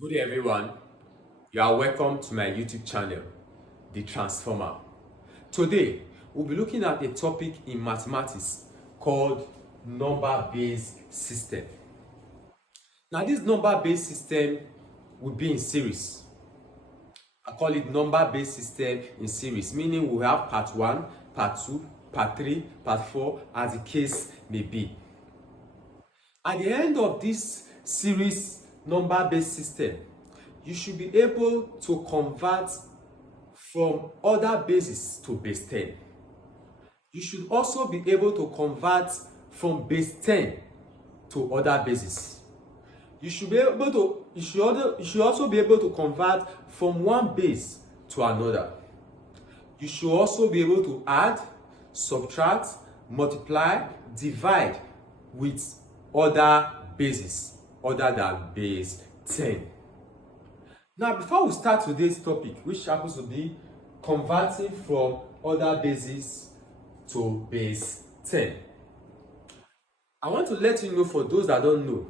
Good day everyone, you are welcome to my YouTube channel, The Transformer. Today, we'll be looking at a topic in mathematics called number-based system. Now this number-based system will be in series. I call it number-based system in series, meaning we have part 1, part 2, part 3, part 4, as the case may be. At the end of this series number-based system, you should be able to convert from other bases to base 10. You should also be able to convert from base 10 to other bases. You should also be able to convert from one base to another. You should also be able to add, subtract, multiply, divide with other bases other than base 10. Now, before we start today's topic, which happens to be converting from other bases to base 10, I want to let you know, for those that don't know,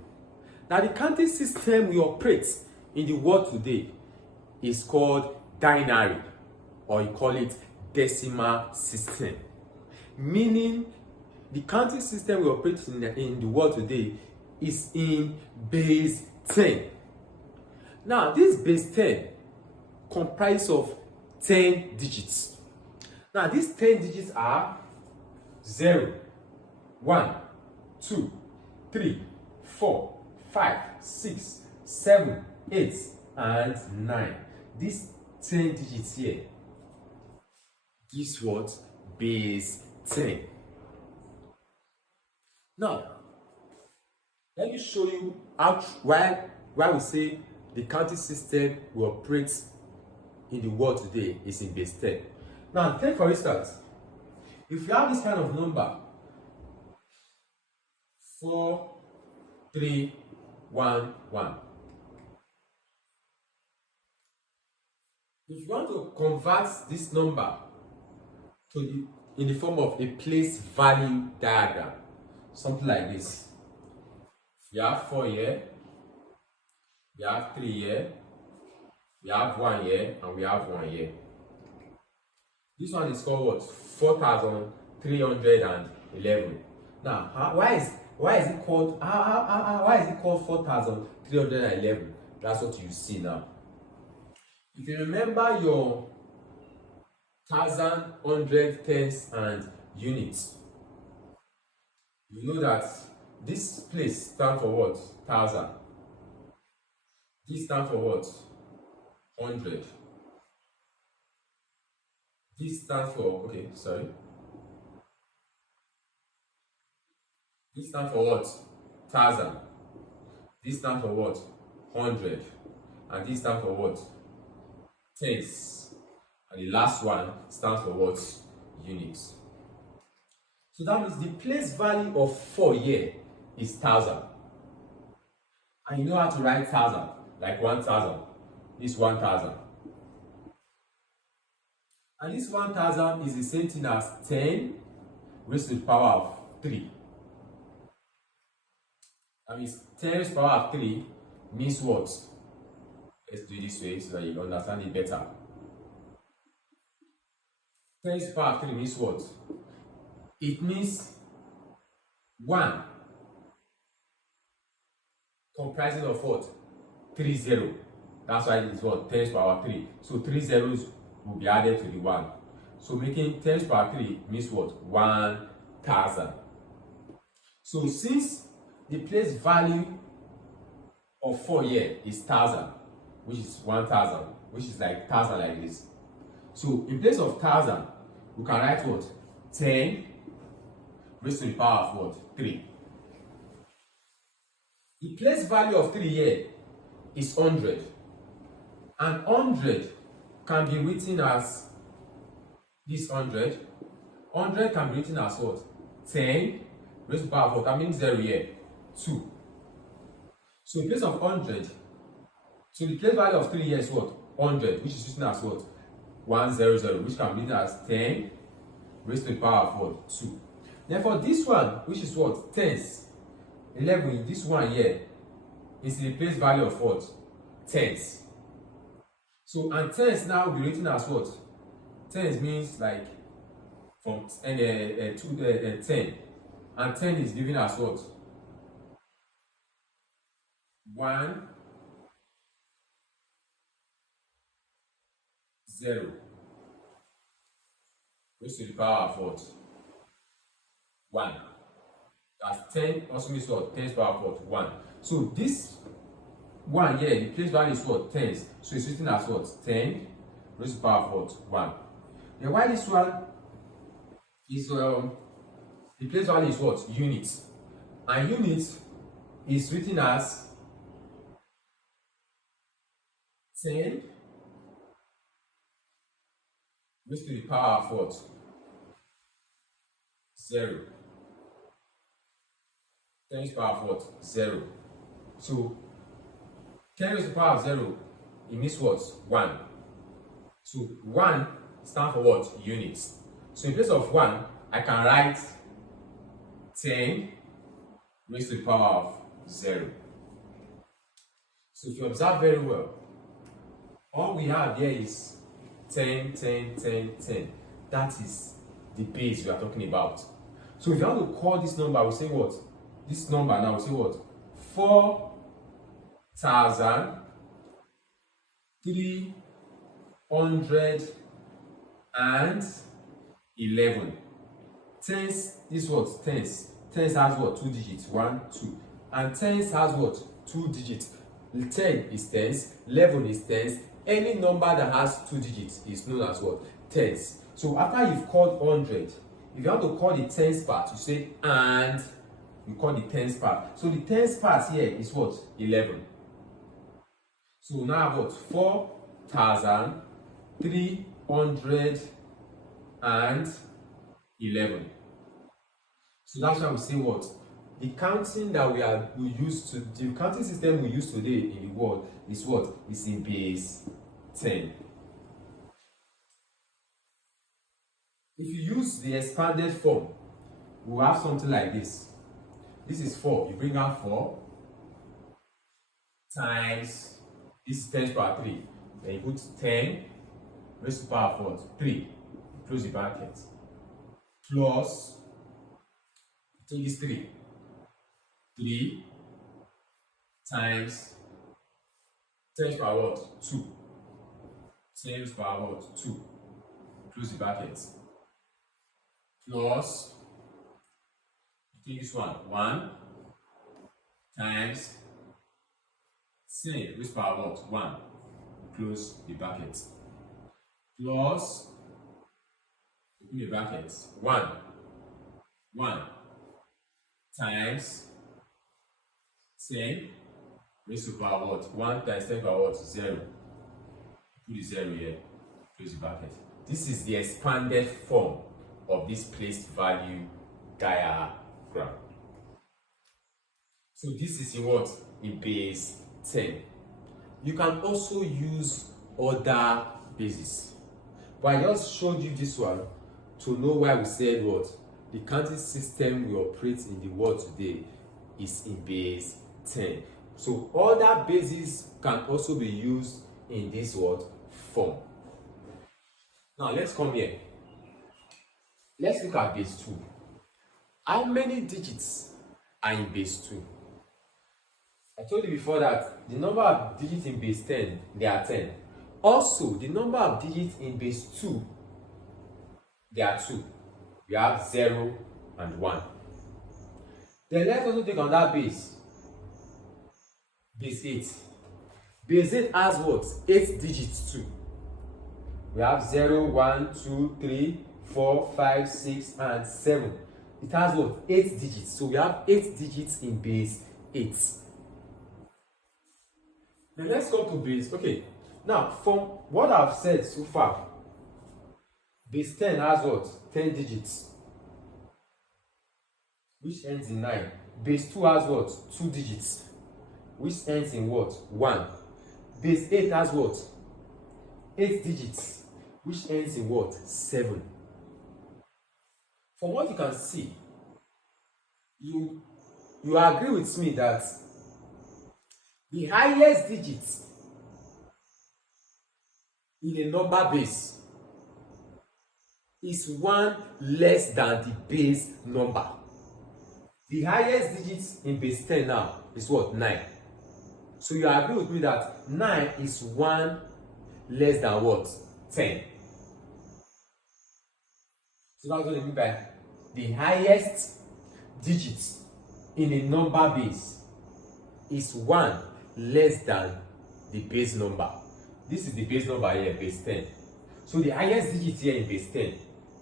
that the counting system we operate in the world today is called binary, or you call it decimal system. Meaning, the counting system we operate in the world today is in base 10. Now, this base 10 comprises of 10 digits. Now, these 10 digits are 0, 1, 2, 3, 4, 5, 6, 7, 8, and 9. These 10 digits here gives what? Base 10. Now, let me show you why we say the counting system we operate in the world today is in base 10. Now, take for instance, if you have this kind of number 4, 3, 1, 1. If you want to convert this number in the form of a place value diagram, something like this. We have 4 here, we have 3 here, we have 1 here, and we have 1 here. This one is called what? 4,311. Now, why is it called 4,311? That's what you see now. If you remember your thousand, hundred, tens, and units, you know that this place stands for what? 1,000. This stands for what? 100. This stands for, This stands for what? 1,000. This stands for what? 100. And this stands for what? Tens. And the last one stands for what? Units. So that means the place value of 4 here is 1,000. And you know how to write 1,000, like 1,000. This 1,000. And this 1,000 is the same thing as 10 raised to the power of 3. That means 10 raised to the power of 3 means what? Let's do it this way so that you understand it better. 10 raised to the power of 3 means what? It means 1 comprising of what? 3 0. That's why it is what? 10 to the power 3. So 3 zeros will be added to the 1. So making 10 to the power 3 means what? 1,000. So since the place value of 4 here is 1,000, which is 1,000, which is like 1,000 like this. So in place of 1,000, we can write what? 10 raised to the power of what? 3. The place value of 3 here is 100. And 100 can be written as this 100. 100 can be written as what? 10 raised to the power of what? That means 0 here. 2. So in place of 100, so the place value of 3 here is what? 100, which is written as what? 100, which can be written as 10 raised to the power of what? 2. Then for this one, which is what? Tens. 11, this one here is the place value of what? tens. So, and tens now will be written as what? Tens means like from 10, 10. And 10 is given as what? 1, 0. Raised to the power of what? 1. That's 10 also means what? 10 to the power of what? 1. So this 1 here, the place value is what? Tens. So it's written as what? 10 raised to the power of what? 1. Then why this one is the place value is what? Units. And units is written as 10 raised to the power of what? 0. 10 raised to the power of what? 0. So 10 raised to the power of 0, it means what? 1. So 1 stands for what? Units. So in place of 1, I can write 10 raised to the power of 0. So if you observe very well, all we have here is 10, 10, 10, 10. That is the base we are talking about. So if you want to call this number, we say what? This number now, we say what? 4,311. Tens, this what? Tens. Tens has what? 2 digits. 1, 2. And tens has what? 2 digits. 10 is tens. 11 is tens. Any number that has 2 digits is known as what? Tens. So after you've called 100, if you want to call the tens part, you say and you call the tens part. So the tens part here is what? 11. So now what? 4,311. So that's why we say what? The counting that we use to the counting system we use today in the world is what? Is in base 10. If you use the expanded form, we'll have something like this. This is 4. You bring out 4 times this is 10 to the power 3. Then you put 10 raised to the power of what? 3. Close the bracket. Plus, take this 3. 3 times 10 to the power what? 2. 10 to the power what? 2. Close the bracket. Plus, take this one. 1 times 10 raised to the power what? 1. Close the bracket. Plus, open the bracket. 1 times 10 raised to the power what? 1 times 10 to the power what? 0. Put the 0 here. Close the bracket. This is the expanded form of this placed value diagram. So this is in what? In base 10. You can also use other bases. But I just showed you this one to know why we said what? The counting system we operate in the world today is in base 10. So other bases can also be used in this what? Form. Now let's come here. Let's look at base 2. How many digits are in base 2? I told you before that the number of digits in base 10, they are 10. Also, the number of digits in base 2, they are 2. We have 0 and 1. Then let's also take on that base. Base 8. Base 8 has what? 8 digits too. We have 0, 1, 2, 3, 4, 5, 6, and 7. It has what? 8 digits. So we have 8 digits in base 8. Now let's come to base. Okay. Now, from what I've said so far, base 10 has what? 10 digits, which ends in 9. Base 2 has what? 2 digits, which ends in what? 1. Base 8 has what? 8 digits, which ends in what? 7. From what you can see, you agree with me that the highest digit in a number base is 1 less than the base number. The highest digit in base 10 now is what? 9. So you agree with me that 9 is 1 less than what? 10. So that's what I mean by the highest digit in a number base is 1 less than the base number. This is the base number here, base 10. So the highest digit here in base 10,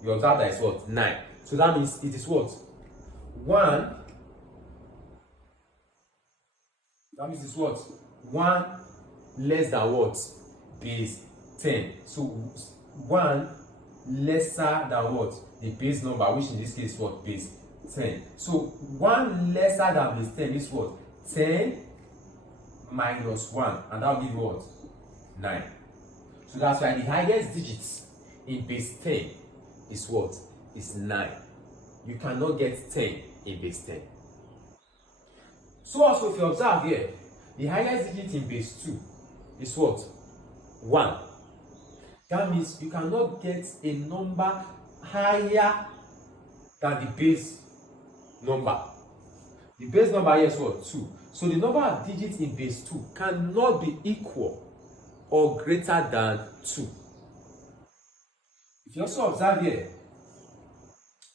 you observe that is what? 9. So that means it is what? 1. That means it's what? 1 less than what? Base 10. So 1 lesser than what? The base number, which in this case is what? Base 10. So 1 lesser than base 10 is what? 10 minus 1, and that will give you what? 9. So that's why the highest digits in base 10 is what? Is 9. You cannot get 10 in base 10. So also if you observe here, the highest digit in base 2 is what? 1. That means you cannot get a number higher than the base number. The base number here is what? 2. So the number of digits in base 2 cannot be equal or greater than 2. If you also observe here,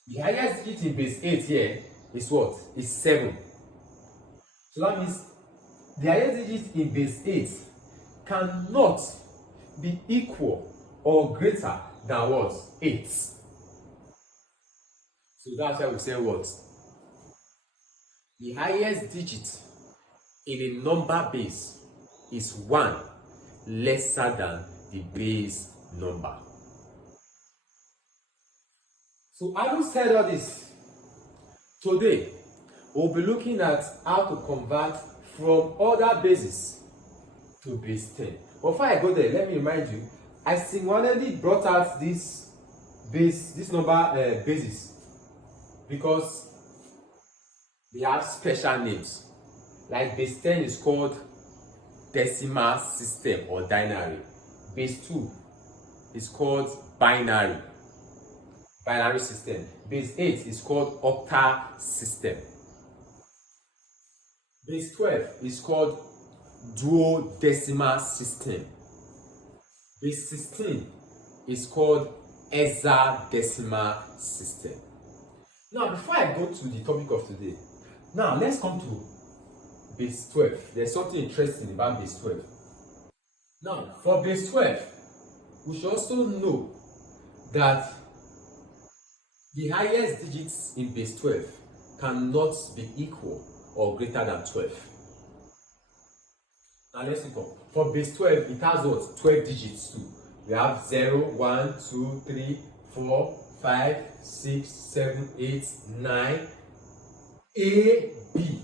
the highest digit in base 8 here is what? Is 7. So that means the highest digit in base 8 cannot be equal or greater than what? 8. So that's why we say what? The highest digit in a number base is 1 lesser than the base number. So having said all this, today we'll be looking at how to convert from other bases to base 10. But before I go there, let me remind you, I single-handedly brought out this number bases because they have special names. Like base 10 is called decimal system or binary. Base 2 is called binary system. Base 8 is called octal system. Base 12 is called duodecimal system. Base 16 is called hexadecimal system. Now, before I go to the topic of today, now let's come to base 12. There's something interesting about base 12. Now, for base 12, we should also know that the highest digits in base 12 cannot be equal or greater than 12. Now let's look up. For base 12, it has what? 12 digits too. We have 0, 1, 2, 3, 4, 5, 6, 7, 8, 9, A, B.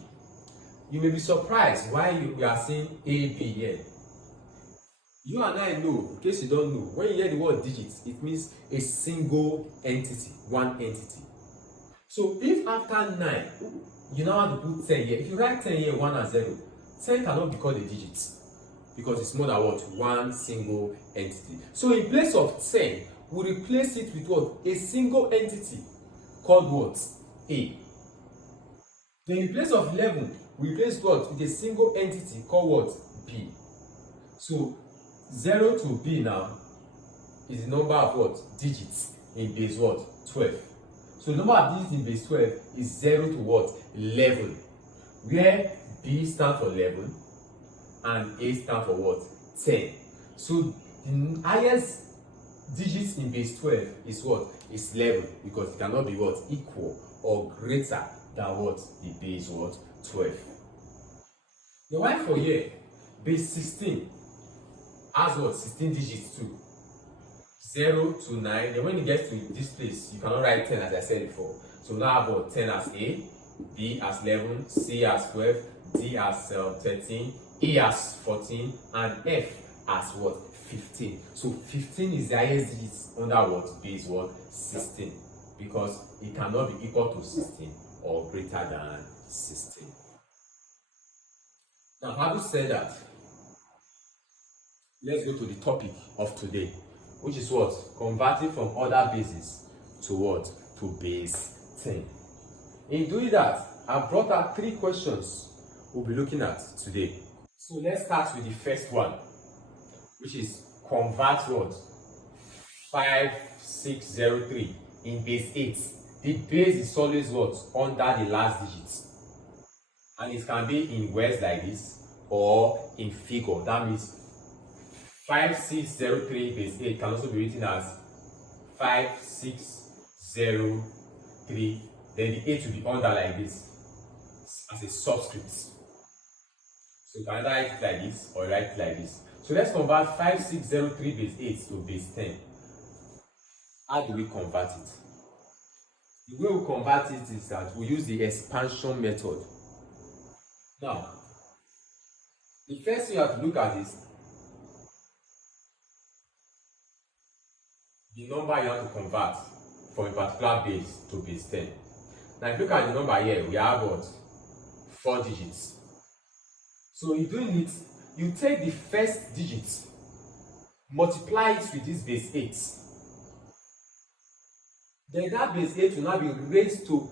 You may be surprised why we are saying A, B here. You and I know, in case you don't know, when you hear the word digits, it means a single entity, one entity. So if after 9, you now have to put 10 here. If you write 10 here, 1 and 0, 10 cannot be called a digit because it's more than what? One single entity. So in place of 10, we replace it with what? A single entity called what? A. Then in place of 11, we replace what? With a single entity called what? B. So 0 to B now is the number of what? Digits in base what? 12. So the number of digits in base 12 is 0 to what? 11. Where B stands for 11 and A stands for what? 10. So the highest digits in base 12 is what? Is 11 because it cannot be what? Equal or greater than what? The base what? 12. The one for here, base 16 has what? 16 digits too. 0 to 9. Then when you get to this place, you cannot write 10 as I said before. So now have what? 10 as A, B as 11, C as 12, D as 13, E as 14, and F as what? 15. So 15 is the highest digit under what? Base what? 16. Because it cannot be equal to 16 or greater than 16. Now, having said that, let's go to the topic of today, which is what? Converting from other bases to what? To base 10. In doing that, I've brought out 3 questions we'll be looking at today. So let's start with the first one, which is convert what? 5603 in base 8. The base is always what? Under the last digit. And it can be in words like this or in figure. That means 5603 base 8 can also be written as 5603. Then the 8 will be under like this as a subscript. So you can either write it like this or write it like this. So let's convert 5603 base 8 to base 10. How do we convert it? The way we convert it is that we use the expansion method. Now, the first thing you have to look at is the number you have to convert from a particular base to base 10. Now, if you look at the number here, we have what? 4 digits. So in doing it, you take the first digit, multiply it with this base 8. Then that base 8 will now be raised to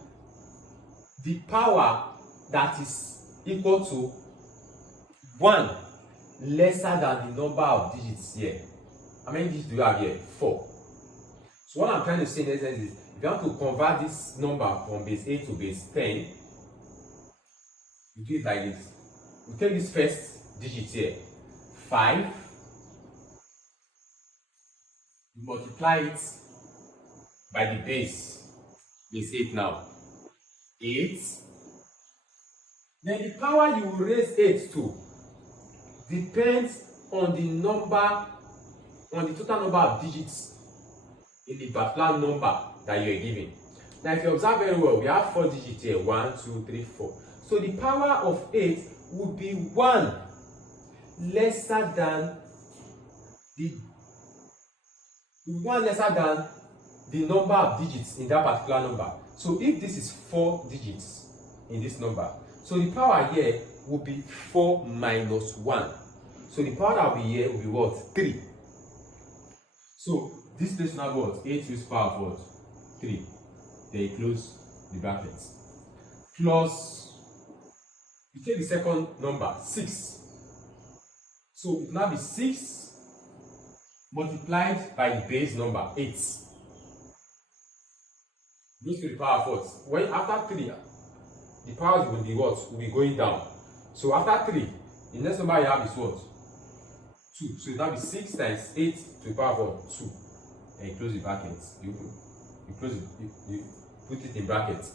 the power that is equal to 1 lesser than the number of digits here. How many digits do you have here? 4. So what I'm trying to say in essence is, if you want to convert this number from base 8 to base 10, you do it like this. You take this first digit here, 5, you multiply it by the base 8 now, 8. Then the power you will raise 8 to depends on the number, on the total number of digits in the particular number that you are given. Now, if you observe very well, we have 4 digits here, 1, 2, 3, 4. So the power of 8 would be 1 lesser than the number of digits in that particular number. So if this is 4 digits in this number, so the power here will be 4 minus 1. So the power that will be here will be what? 3. So this place now what? 8 raised to the power of what? 3. Then you close the brackets. Plus, you take the second number, 6. So it will now be 6 multiplied by the base number, 8. Goes to the power of what? When after 3, the powers will be what? Will be going down. So after 3, the next number you have is what? 2. So it will now be 6 times 8 to the power of what? 2. And you close the brackets. You close it, you put it in brackets.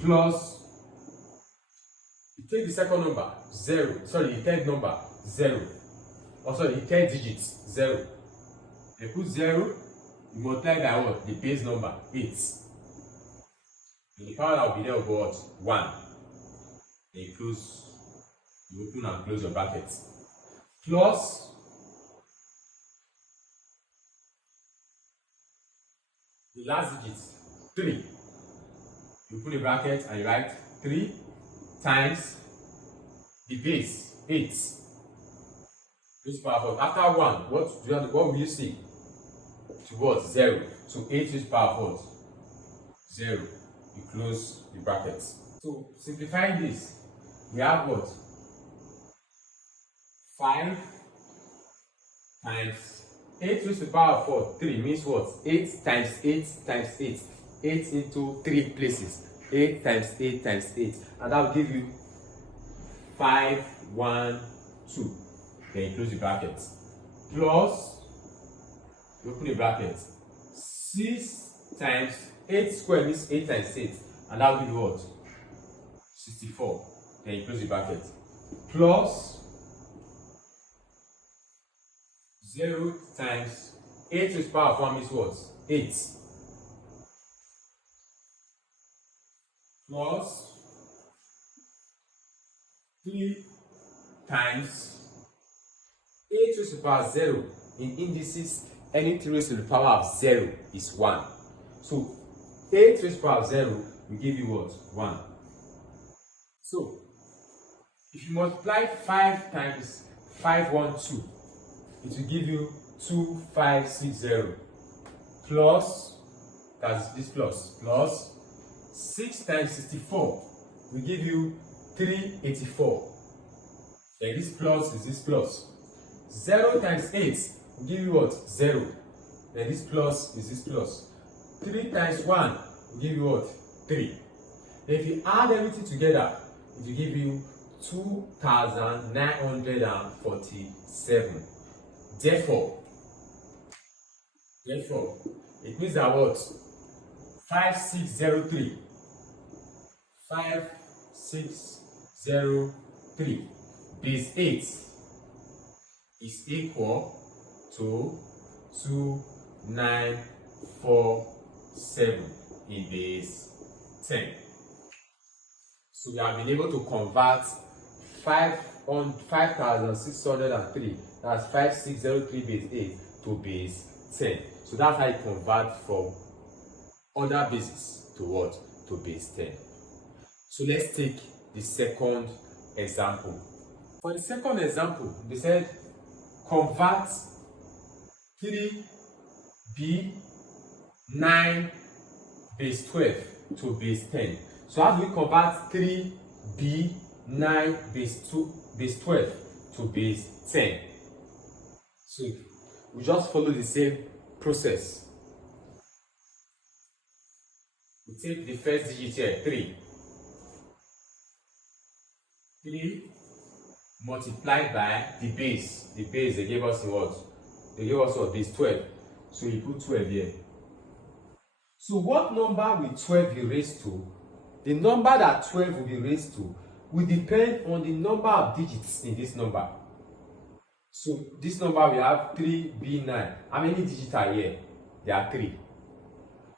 Plus, you take the second number, 0. Sorry, the third number, 0. Oh, sorry, the third digit, 0. You put 0, you multiply by what? The base number, 8. And the power that will be there will be what? 1. Then you close, you open and close your brackets. Plus, the last digit, 3. You put a bracket and you write 3 times the base, 8. This power after 1, what will you see? To what? 0. So 8 is power of what? 0. You close the brackets. So simplifying this, we have what? 5 times 8 raised to the power of what? 3 means what? 8 times 8 times 8. 8 into 3 places. 8 times 8 times 8. And that will give you 5, 1, 2. Then you close the bracket. Plus, you open the bracket. 6 times 8 squared means 8 times 8. And that will give you what? 64. Then you close the bracket. Plus 0 times 8 to the power of 1 means what? 8. Plus 3 times 8 raised to the power of 0. In indices, anything raised to the power of 0 is 1. So 8 raised to the power of 0 will give you what? 1. So if you multiply 5 times 512, it will give you 2560 plus, that's this plus 6 times 64 will give you 384. Then this plus is this plus. 0 times 8 will give you what? 0. Then this plus is this plus. 3 times 1 will give you what? 3. Then if you add everything together, it will give you 2,947. Therefore, it means that what? 5603 base 8 is equal to 2947 in base 10. So we have been able to convert 5,603, that's 5603 base 8 to base 10. So that's how you convert from other bases to what? To base 10. So let's take the second example. For the second example, they said convert 3b9 base 12 to base 10. So how do we convert 3b9 base 12 to base 10? So we just follow the same process. We take the first digit here, 3. 3 multiplied by the base. The base they gave us in what? They gave us what? Base 12. So you put 12 here. So what number will 12 be raised to? The number that 12 will be raised to will depend on the number of digits in this number. So this number we have 3b9. How many digits are here? There are 3.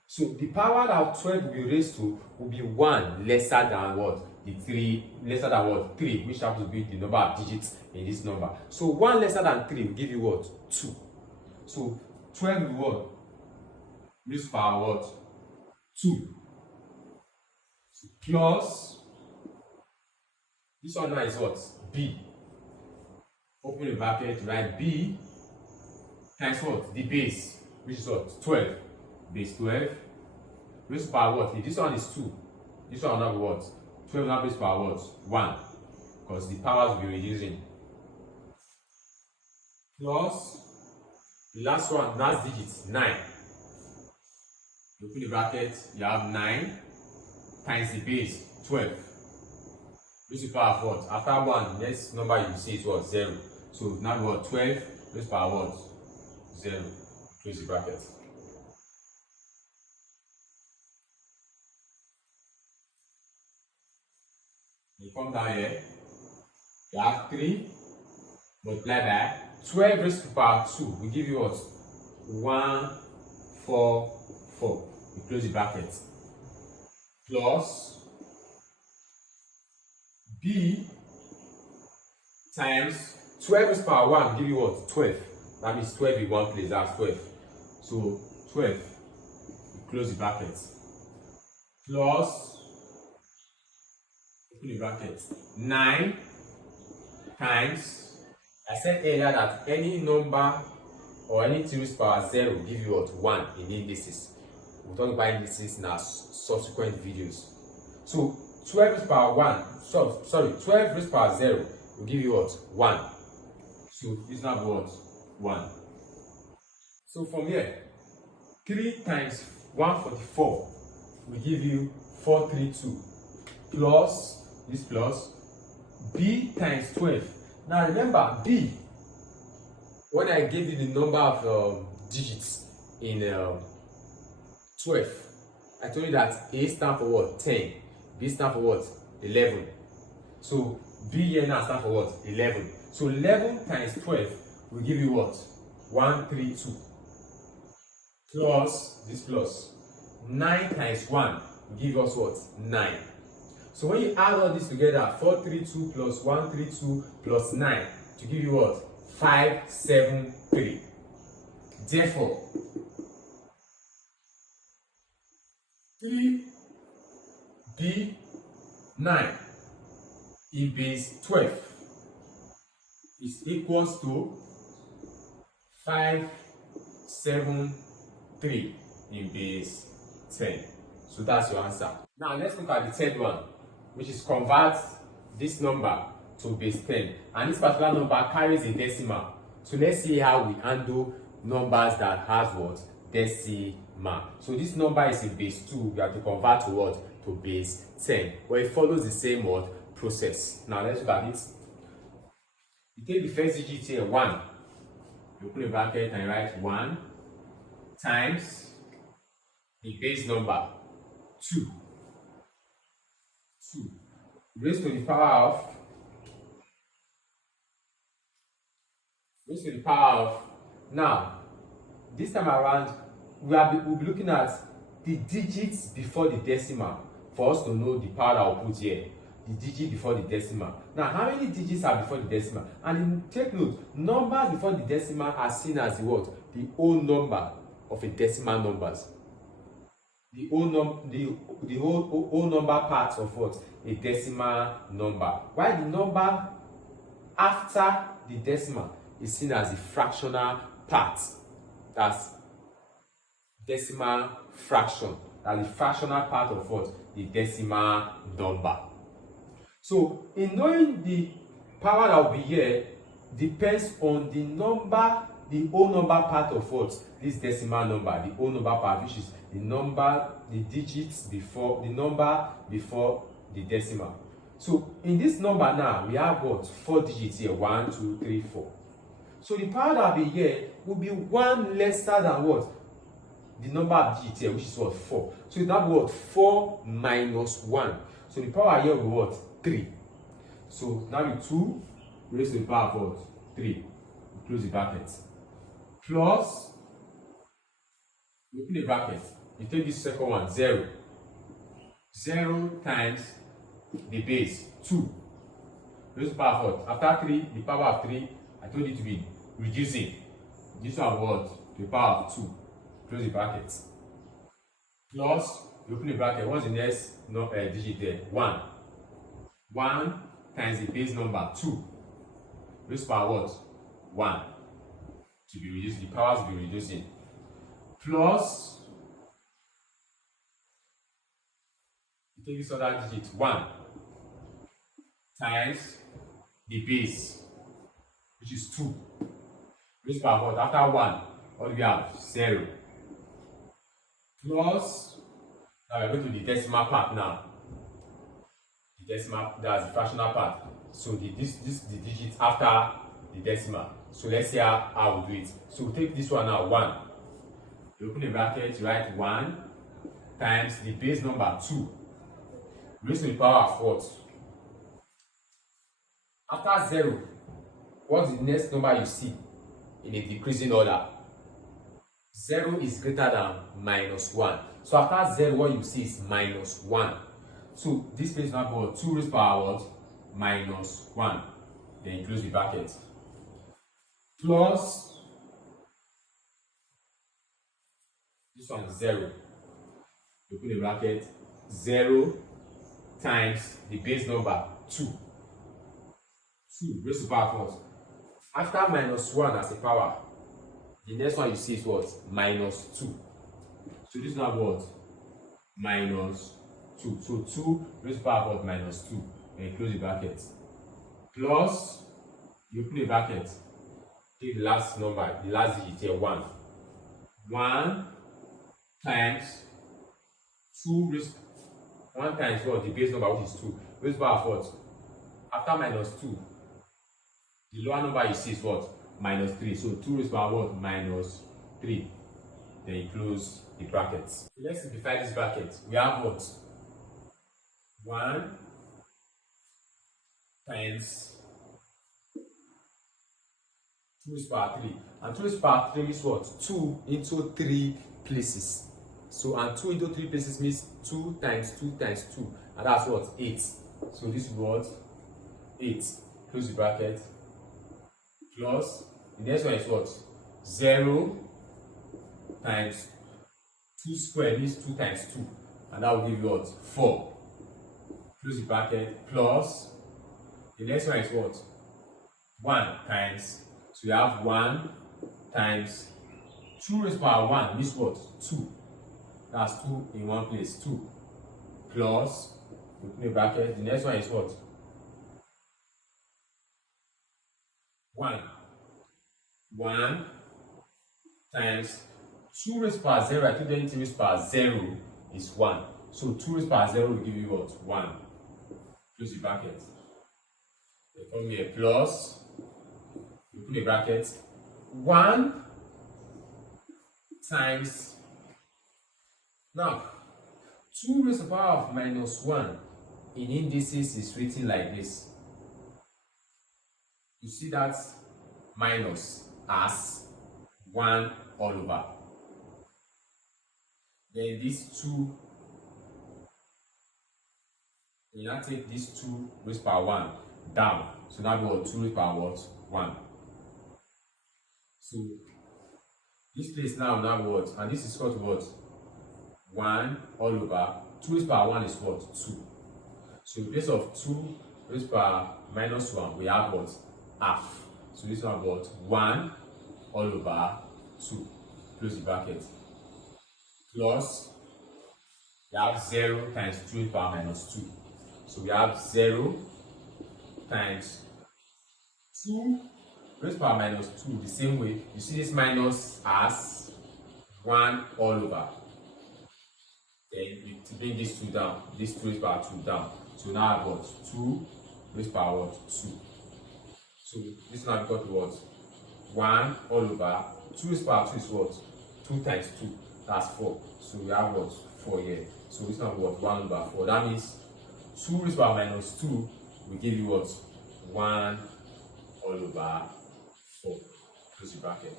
So the power that 12 will be raised to will be 1 lesser than what? The 3, lesser than what? 3, which happens to be the number of digits in this number. So 1 lesser than 3 will give you what? 2. So 12 will what? Raised to power what? 2. Plus, this one now is what? B. Open the bracket, write B times what? The base, which is what? 12. Base 12. Raised to power what? If this one is 2, this one will now be what? 12 now raised to power what? 1. Because the powers will be reducing. Plus, the last one, last digit, 9. You open the bracket, you have 9 times the base, 12. Raised to power of what? After 1, next number you see is what? 0. So now what? 12 raised to power what? 0. Close the bracket. You come down here, you have 3 multiplied by 12 raised to power 2 will give you what? 144. You close the bracket. Plus B times 12 raised to power 1 will give you what? 12. That means 12 in one place, that's 12. So 12, you close the bracket. Plus, open the bracket, 9 times, I said earlier that any number or anything raised to power 0 will give you what? 1 in indices. We'll talk about indices in our subsequent videos. So 12 raised to power 1, 12 raised to power 0 will give you what? 1. So this now what? 1. So from here, 3 times 144 will give you 432 plus this plus B times 12. Now remember B, when I gave you the number of digits in 12, I told you that A stands for what? 10. B stands for what? 11. So B here now stands for what? 11. So 11 times 12 will give you what? 132. Plus this plus 9 times 1 will give us what? 9. So when you add all this together, 432 plus 132 plus 9 to give you what? 573. Therefore, 3b9 in base 12 is equals to 573 in base 10. So that's your answer. Now let's look at the third one, which is convert this number to base 10. And this particular number carries a decimal. So let's see how we handle numbers that has what? Decimal. So this number is in base 2. We have to convert to what? To base 10. But it follows the same what? Process. Now let's look at it. You take the first digit here, 1. You open a bracket and write 1 times the base number 2. 2 raised to the power of. Now this time around we'll be looking at the digits before the decimal for us to know the power that we'll put here. The digit before the decimal. Now how many digits are before the decimal? And take note, numbers before the decimal are seen as the what? The whole number of a decimal numbers. The whole number part of what? A decimal number. While the number after the decimal is seen as the fractional part. That's decimal fraction. That's the fractional part of what? The decimal number. So in knowing the power that will be here depends on the number, the whole number part of what? This decimal number, the whole number part, which is the number, the digits before, the number before the decimal. So in this number now, we have what? 4 digits here, 1, 2, 3, 4. So the power that will be here will be 1 lesser than what? The number of digits here, which is what? 4. So it's now what? 4 minus 1. So the power here will be what? 3. So now the 2 raised to the power of what? 3. Close the bracket. Plus, you open the bracket. You take this second one, 0. 0 times the base, 2. Raised to the power of what? After 3, the power of 3, I told you to be reducing. This one what? To the power of 2. Close the bracket. Plus, you open the bracket. What's the next digit there? 1. 1 times the base number 2. Raised to the power what? 1. To be reducing. The powers will be reducing. Plus, you take this other digit, 1 times the base, which is 2. Raised to the power what? After 1, what do we have? 0. Plus, now we're going to the decimal part now. The decimal, that's the fractional part. So the digits after the decimal. So let's see how we do it. So we take this one now, 1. You open the bracket, you write 1 times the base number 2. Raised to the power of what? After 0, what's the next number you see in a decreasing order? 0 is greater than minus 1. So after 0, what you see is minus 1. So this place now got 2 raised to the power what? Minus 1. Then you close the bracket. Plus, this one is 0. You put the bracket, 0 times the base number 2. 2 raised to the power of what? After minus 1 as a power, the next one you see is what? Minus 2. So this is now what? Minus 2. So 2 raised to the power of what? Minus 2. And you close the bracket. Plus, you open the bracket. Take the last number, the last digit here, 1. 1 times 2 raised, 1 times what? The base number, which is 2. Raised to the power of what? After minus 2, the lower number you see is what? Minus 3. So 2 raised to the power what? Minus 3. Then you close the brackets. So let's simplify this bracket. We have what? 1 times 2 raised to the power 3. And 2 raised to the power 3 is what? 2 into 3 places. So, and 2 into 3 places means 2 times 2 times 2. And that's what? 8. So this is what? 8. Close the bracket. Plus, the next one is what? 0 times 2 squared means 2 times 2. And that will give you what? 4. Close the bracket. Plus, the next one is what? 1 times. So you have 1 times 2 raised to power 1 means what? 2. That's 2 in one place. 2 plus, open a bracket, the next one is what? 1. 1 times 2 raised to power 0. I told you anything raised to power 0 is 1. So 2 raised to power 0 will give you what? 1. Close the bracket. They come here plus, open a bracket, 1 times, now 2 raised to the power of minus 1 in indices is written like this. You see that minus as 1 all over. Then these 2, you now take these 2 raised to power 1 down. So now we got 2 raised to power what? 1. So this place now what? And this is equal to what? 1 all over. 2 raised to power 1 is what? 2. So in place of 2 raised to power minus 1, we have what? Half. So this one what? 1 all over 2. Close the bracket. Plus, we have 0 times 2 raised to power minus 2. So we have 0 times 2 raised to power minus 2. The same way, you see this minus as 1 all over. Then you bring these 2 down, this 2 raised to power 2 down. So now I've got 2 raised to power what? 2. So this now equal to what? 1 all over. 2 raised to power 2 is what? 2 times 2. That's 4. So we have what? 4 here. So this now what? 1 over 4. That means 2 raised to power minus 2 will give you what? 1 all over 4. Close the bracket.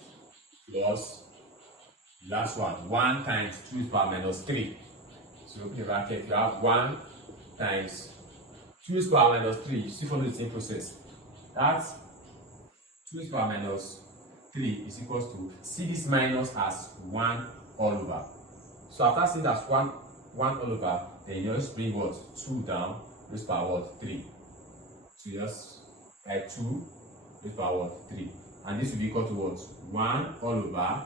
Plus the last one. 1 times 2 raised to power minus 3. So open the bracket. You have 1 times 2 raised to power minus 3. You still follow the same process. That's 2 raised to power minus 3 is equals to, see this minus as 1 all over. So after seeing that's 1 all over, then you just bring what? 2 down, raised to power what? 3. So you just write 2 raised to power what? 3. And this will be equal to what? 1 all over.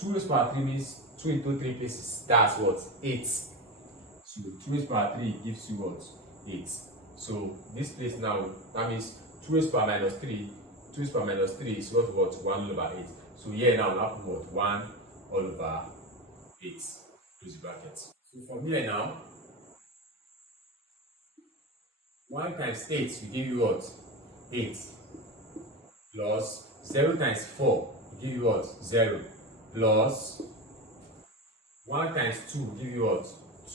2 raised to power 3 means 2 into 3 places. That's what? 8. So 2 raised to power 3 gives you what? 8. So this place now, that means 2 raised to power minus 3. 2 raised to power minus 3 is equal to what? 1 over 8. So here now we'll have what? 1 all over 8. Close the bracket. So from here now, 1 times 8 will give you what? 8. Plus 0 times 4 will give you what? 0. Plus 1 times 2 will give you what?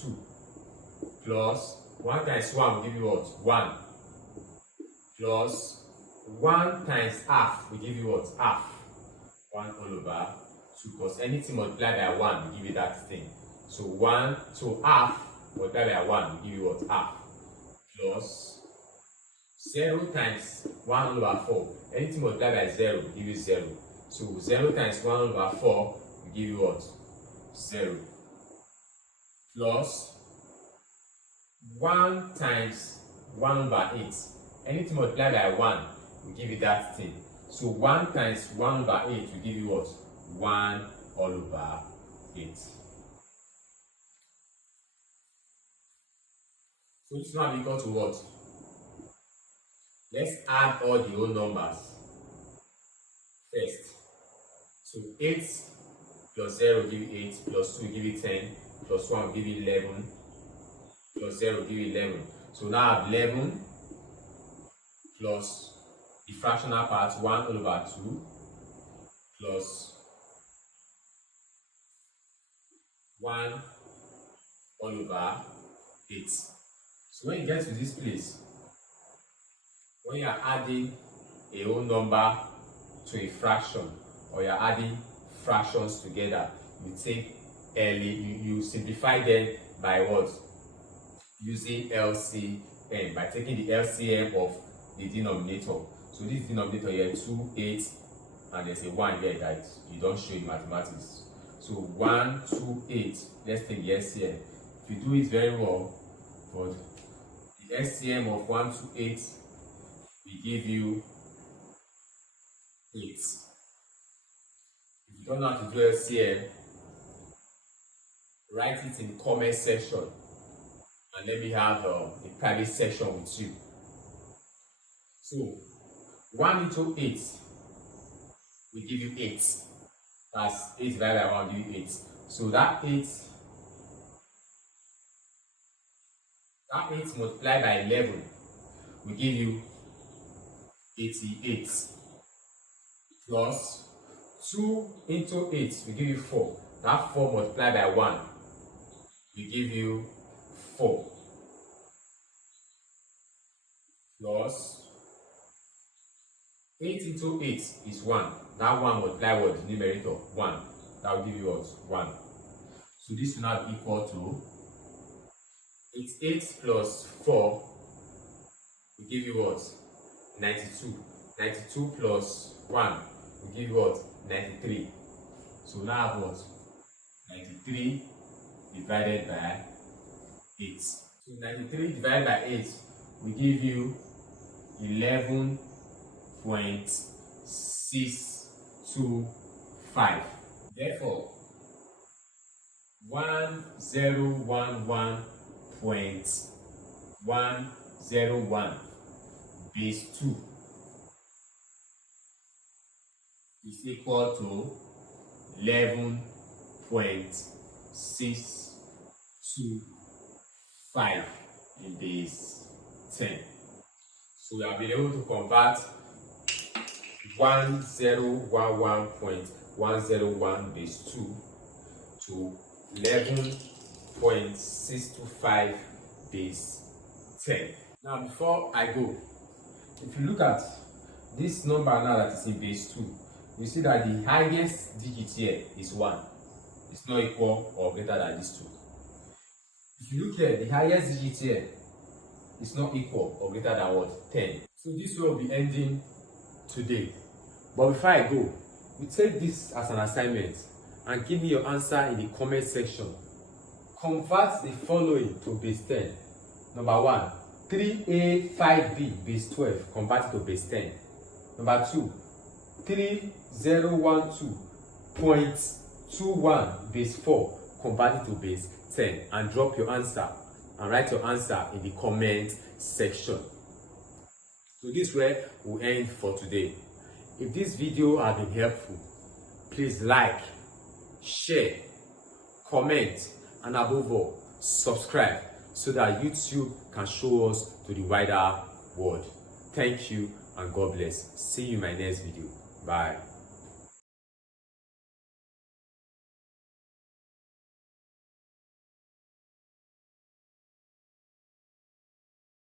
2. Plus 1 times 1 will give you what? 1. Plus 1 times half will give you what? Half. 1 all over 2. Because anything multiplied by 1 will give you that thing. So half multiplied by 1 will give you what? Half. Plus 0 times 1 over 4. Anything multiplied by 0 will give you 0. So 0 times 1 over 4 will give you what? 0. Plus 1 times 1 over 8. Anything multiplied by 1 will give you that thing. So 1 times 1 over 8 will give you what? 1 all over 8. So this now equal to what? Let's add all the whole numbers first. So 8 plus 0 will give you 8, plus 2 will give you 10, plus 1 will give you 11, plus 0 will give you 11. So now I have 11 plus the fractional part 1 all over 2 plus 1 all over 8. So when you get to this place, when you are adding a whole number to a fraction, or you are adding fractions together, you take you simplify them by what? Using LCM, by taking the LCM of the denominator. So this denominator here, 2, 8, and there's a 1 here that you don't show in mathematics. So 1, 2, 8, let's take the LCM. If you do it very well, but the LCM of 1 to 8 will give you 8. you don't know how to do LCM, write it in the comment section and let me have a private session with you. So 1 into 8 will give you 8. That's 8 divided by 1 will give you 8. So that 8 multiplied by 11 will give you 88. Plus 2 into 8 will give you 4. That 4 multiplied by 1 will give you 4. Plus 8 into 8 is 1. That 1 multiplied what? The numerator 1. That will give you what? 1. So this will now be equal to 8 plus 4 will give you what? 92. 92 plus 1 will give you what? 93. So now I have what? 93 divided by 8. So 93 divided by 8 will give you 11.625. Therefore, 1011.101 base 2 is equal to 11.625 in base 10. So we have been able to convert 1011.101 base 2 to 11.625 base 10. Now before I go, if you look at this number now that is in base 2, you see that the highest digit here is 1. It's not equal or greater than these two. If you look here, the highest digit here is not equal or greater than what? 10. So this will be ending today. But before I go, you take this as an assignment and give me your answer in the comment section. Convert the following to base 10. Number 1, 3a 5b base 12, convert it to base 10. Number 2, 3012.21 base 4, convert it to base 10, and drop your answer and write your answer in the comment section. So this way we'll end for today. If this video has been helpful, please like, share, comment, and above all, subscribe so that YouTube can show us to the wider world. Thank you and God bless. See you in my next video. Bye.